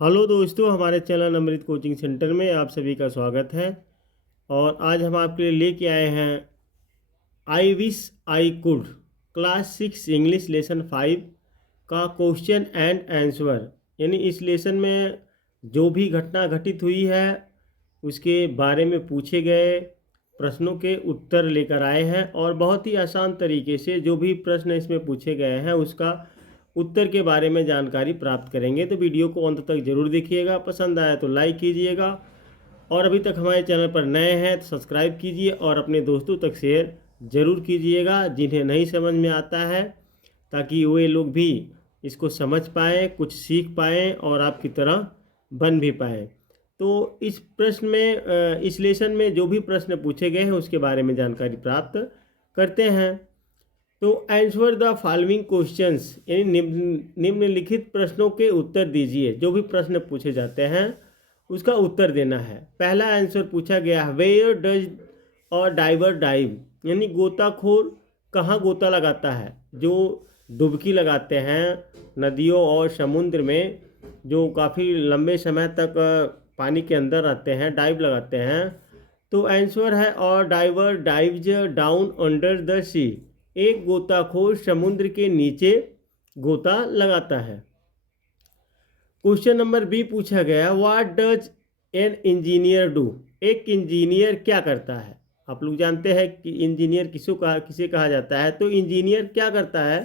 Hello दोस्तों, हमारे channel अमृत coaching centre में आप सभी का स्वागत है। और आज हम आपके लिए लेके आए हैं I wish I could class 6 English lesson 5 का क्वेश्चन एंड आंसर। यानी इस लेसन में जो भी घटना घटित हुई है उसके बारे में पूछे गए प्रश्नों के उत्तर लेकर आए हैं और बहुत ही आसान तरीके से जो भी प्रश्न इसमें पूछे गए हैं उसका उत्तर के बारे में जानकारी प्राप्त करेंगे। तो वीडियो को अंत तक जरूर देखिएगा, पसंद आया तो लाइक कीजिएगा और अभी तक हमारे चैनल पर नए हैं तो सब्सक्राइब कीजिए और अपने दोस्तों तक शेयर ज़रूर कीजिएगा जिन्हें नहीं समझ में आता है, ताकि वे लोग भी इसको समझ पाएँ, कुछ सीख पाएँ और आपकी तरह बन भी पाएँ। तो इस प्रश्न में इस लेसन में जो भी प्रश्न पूछे गए हैं उसके बारे में जानकारी प्राप्त करते हैं। तो आंसर द फॉलोइंग क्वेश्चंस, यानी निम्नलिखित प्रश्नों के उत्तर दीजिए। जो भी प्रश्न पूछे जाते हैं उसका उत्तर देना है। पहला आंसर पूछा गया है वेयर डज और डाइवर डाइव, यानी गोताखोर कहाँ गोता लगाता है। जो डुबकी लगाते हैं नदियों और समुद्र में, जो काफ़ी लंबे समय तक पानी के अंदर रहते हैं, डाइव लगाते हैं। तो आंसर है और diver dives down under the sea, एक गोताखोर समुद्र के नीचे गोता लगाता है। क्वेश्चन नंबर बी पूछा गया what does an engineer do, एक इंजीनियर क्या करता है। आप लोग जानते हैं कि इंजीनियर किसे कहा जाता है, तो इंजीनियर क्या करता है।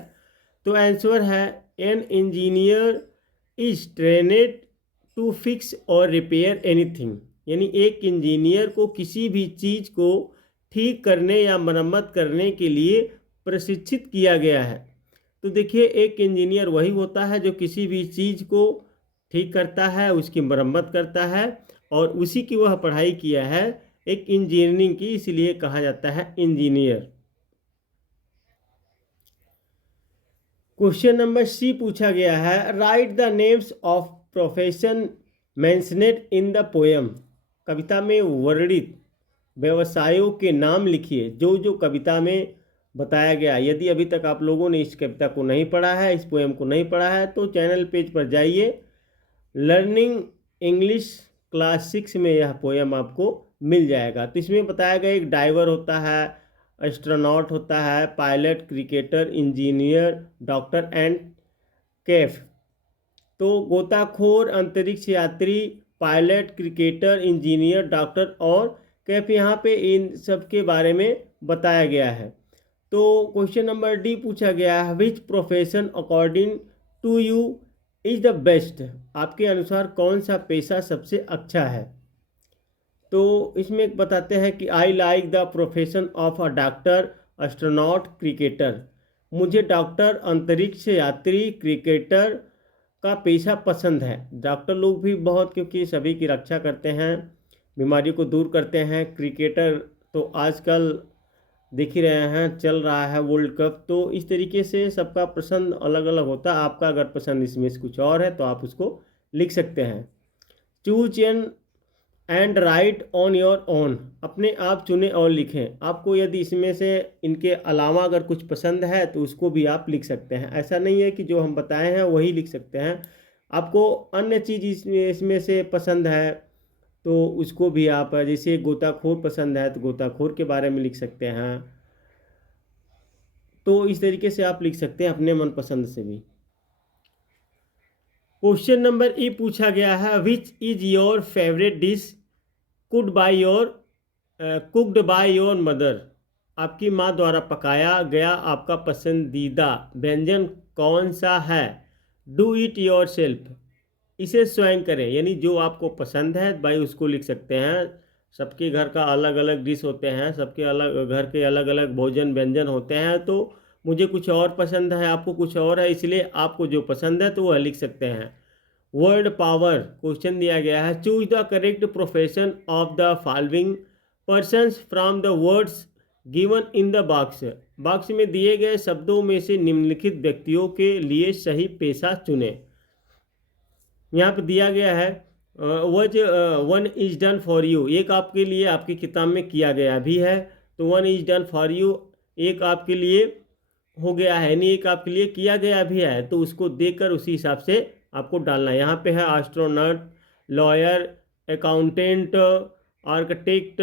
तो आंसर है an engineer is trained to fix or repair anything, यानी एक इंजीनियर को किसी भी चीज़ को ठीक करने या मरम्मत करने के लिए प्रशिक्षित किया गया है। तो देखिए, एक इंजीनियर वही होता है जो किसी भी चीज़ को ठीक करता है, उसकी मरम्मत करता है और उसी की वह पढ़ाई किया है एक इंजीनियरिंग की, इसलिए कहा जाता है इंजीनियर। क्वेश्चन नंबर सी पूछा गया है write the names of profession mentioned in the poem, कविता में वर्णित व्यवसायों के नाम लिखिए जो जो कविता में बताया गया। यदि अभी तक आप लोगों ने इस कविता को नहीं पढ़ा है, इस पोएम को नहीं पढ़ा है, तो चैनल पेज पर जाइए, लर्निंग इंग्लिश क्लास 6 में यह पोएम आपको मिल जाएगा। तो इसमें बताया गया एक डाइवर होता है, एस्ट्रोनॉट होता है, pilot, cricketer, engineer, doctor and Kaif. तो गोताखोर, अंतरिक्ष यात्री, पायलट, क्रिकेटर, इंजीनियर, डॉक्टर और कैफ, यहाँ पे इन सब के बारे में बताया गया है। तो क्वेश्चन नंबर डी पूछा गया है which profession according to you is the best, आपके अनुसार कौन सा पेशा सबसे अच्छा है। तो इसमें बताते हैं कि I like the profession of a doctor, astronaut, cricketer, मुझे डॉक्टर, अंतरिक्ष यात्री, क्रिकेटर का पेशा पसंद है। डॉक्टर लोग भी बहुत, क्योंकि सभी की रक्षा करते हैं, बीमारियों को दूर करते हैं। क्रिकेटर तो आजकल देख ही रहे हैं, चल रहा है वर्ल्ड कप। तो इस तरीके से सबका पसंद अलग अलग होता है। आपका अगर पसंद इसमें से कुछ और है तो आप उसको लिख सकते हैं। Choose and right on your own, अपने आप चुने और लिखें। आपको यदि इसमें से इनके अलावा अगर कुछ पसंद है तो उसको भी आप लिख सकते हैं। ऐसा नहीं है कि जो हम बताए हैं वही लिख सकते हैं। आपको अन्य चीज़ इसमें से पसंद है तो उसको भी आप, जैसे गोताखोर पसंद है तो गोताखोर के बारे में लिख सकते हैं। तो इस तरीके से आप लिख सकते हैं अपने मनपसंद से भी। क्वेश्चन नंबर ई पूछा गया है which is your favourite dish could by your cooked by your mother, आपकी माँ द्वारा पकाया गया आपका पसंदीदा व्यंजन कौन सा है। डू इट योर सेल्फ, इसे स्वयं करें, यानी जो आपको पसंद है भाई उसको लिख सकते हैं। सबके घर का अलग अलग डिश होते हैं, सबके अलग घर के अलग अलग भोजन व्यंजन होते हैं। तो मुझे कुछ और पसंद है, आपको कुछ और है, इसलिए आपको जो पसंद है तो वह लिख सकते हैं। वर्ड पावर क्वेश्चन दिया गया है choose the correct profession of the following persons from the words given in the box, box में दिए गए शब्दों में से निम्नलिखित व्यक्तियों के लिए सही पेशा चुनें। यहाँ पे दिया गया है वज one is done for you, एक आपके लिए आपकी किताब में किया गया भी है। तो one is done for you एक आपके लिए हो गया है, नहीं एक आपके लिए किया गया भी है, तो उसको देखकर उसी हिसाब से आपको डालना है। यहाँ पे है astronaut, lawyer, accountant, architect,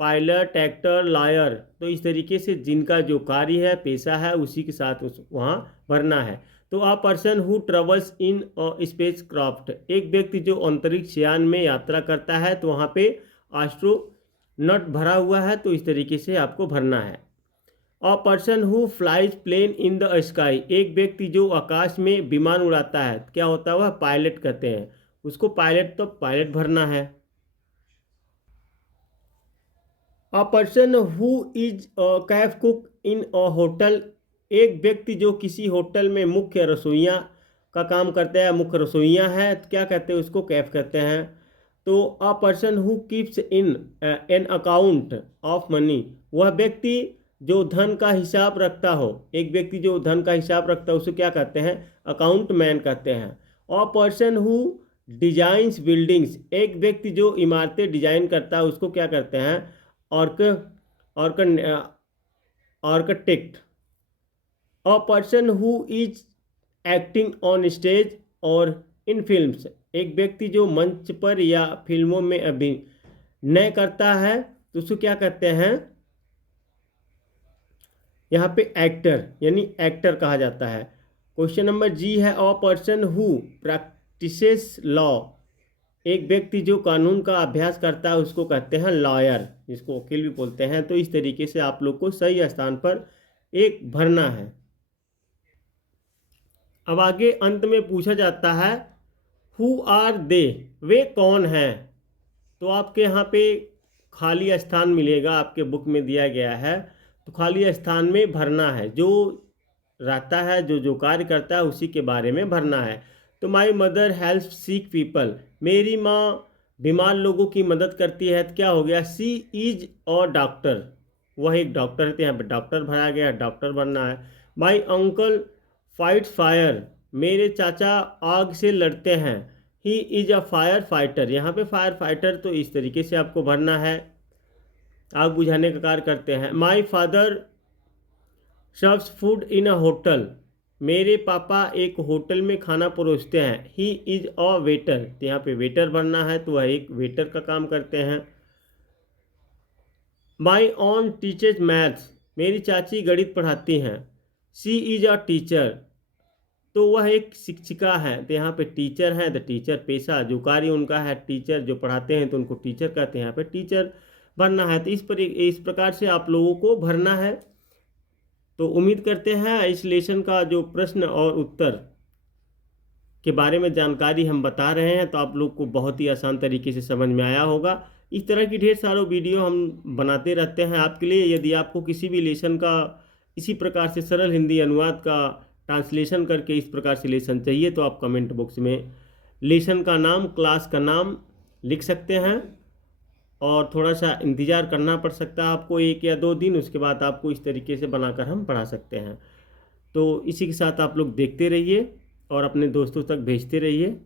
pilot, actor, lawyer. तो इस तरीके से जिनका जो कार्य है, पेशा है, उसी के साथ उस वहाँ भरना है। तो अ person who travels in space craft, एक व्यक्ति जो अंतरिक्ष यान में यात्रा करता है, तो वहाँ पे एस्ट्रोनॉट भरा हुआ है, तो इस तरीके से आपको भरना है। A person who flies plane in the sky, एक व्यक्ति जो आकाश में विमान उड़ाता है, क्या होता है वह पायलट कहते हैं, उसको पायलट, तो पायलट भरना है। A person who is Kaif cook in a hotel, एक व्यक्ति जो किसी होटल में मुख्य रसोइया का काम करता है, मुख्य रसोइया है, तो क्या कहते हैं उसको कैफ कहते हैं। तो अ person who keeps in an account of money, वह व्यक्ति जो धन का हिसाब रखता हो, एक व्यक्ति जो धन का हिसाब रखता है उसे क्या कहते हैं, अकाउंट मैन कहते हैं। अ पर्सन हु डिजाइंस बिल्डिंग्स, एक व्यक्ति जो इमारतें डिजाइन करता है उसको क्या कहते हैं, ऑर्क ऑर्क architect. A person who is acting on stage और इन फिल्म्स, एक व्यक्ति जो मंच पर या फिल्मों में अभिनय करता है तो उसको क्या कहते हैं, यहाँ पे एक्टर, यानी एक्टर कहा जाता है। क्वेश्चन नंबर जी है, a person who practices law, एक व्यक्ति जो कानून का अभ्यास करता है उसको कहते हैं लॉयर, जिसको वकील भी बोलते हैं। तो इस तरीके से आप लोग को सही स्थान पर एक भरना है। अब आगे अंत में पूछा जाता है हु आर दे, वे कौन हैं। तो आपके यहाँ पे खाली स्थान मिलेगा, आपके बुक में दिया गया है, तो खाली स्थान में भरना है, जो रहता है, जो कार्य करता है उसी के बारे में भरना है। तो my mother help sick people, मेरी माँ बीमार लोगों की मदद करती है, तो क्या हो गया, सी इज अ डॉक्टर, वह एक डॉक्टर है, तो यहाँ पे डॉक्टर भरा गया, डॉक्टर बनना है। माई अंकल फाइट फायर, मेरे चाचा आग से लड़ते हैं, he is a fire fighter, यहाँ पे फायर फाइटर, तो इस तरीके से आपको भरना है, आग बुझाने का कार्य करते हैं। My father serves food in a hotel, मेरे पापा एक होटल में खाना परोसते हैं। ही इज अ वेटर, तो यहाँ पे वेटर बनना है, तो वह एक वेटर का काम करते हैं। माई ऑन टीचर्स मैथ्स, मेरी चाची गणित पढ़ाती हैं। सी इज अ टीचर, तो वह एक शिक्षिका है, तो यहाँ पे टीचर है, तो टीचर पेशा, जो कार्य उनका है, टीचर जो पढ़ाते हैं तो उनको टीचर कहते हैं, यहाँ पे टीचर भरना है। तो इस प्रकार से आप लोगों को भरना है। तो उम्मीद करते हैं इस लेसन का जो प्रश्न और उत्तर के बारे में जानकारी हम बता रहे हैं, तो आप लोग को बहुत ही आसान तरीके से समझ में आया होगा। इस तरह की ढेर सारे वीडियो हम बनाते रहते हैं आपके लिए। यदि आपको किसी भी लेसन का इसी प्रकार से सरल हिंदी अनुवाद का ट्रांसलेशन करके इस प्रकार से लेसन चाहिए, तो आप कमेंट बॉक्स में लेसन का नाम, क्लास का नाम लिख सकते हैं, और थोड़ा सा इंतज़ार करना पड़ सकता है आपको 1 या 2 दिन, उसके बाद आपको इस तरीके से बनाकर हम पढ़ा सकते हैं। तो इसी के साथ आप लोग देखते रहिए और अपने दोस्तों तक भेजते रहिए।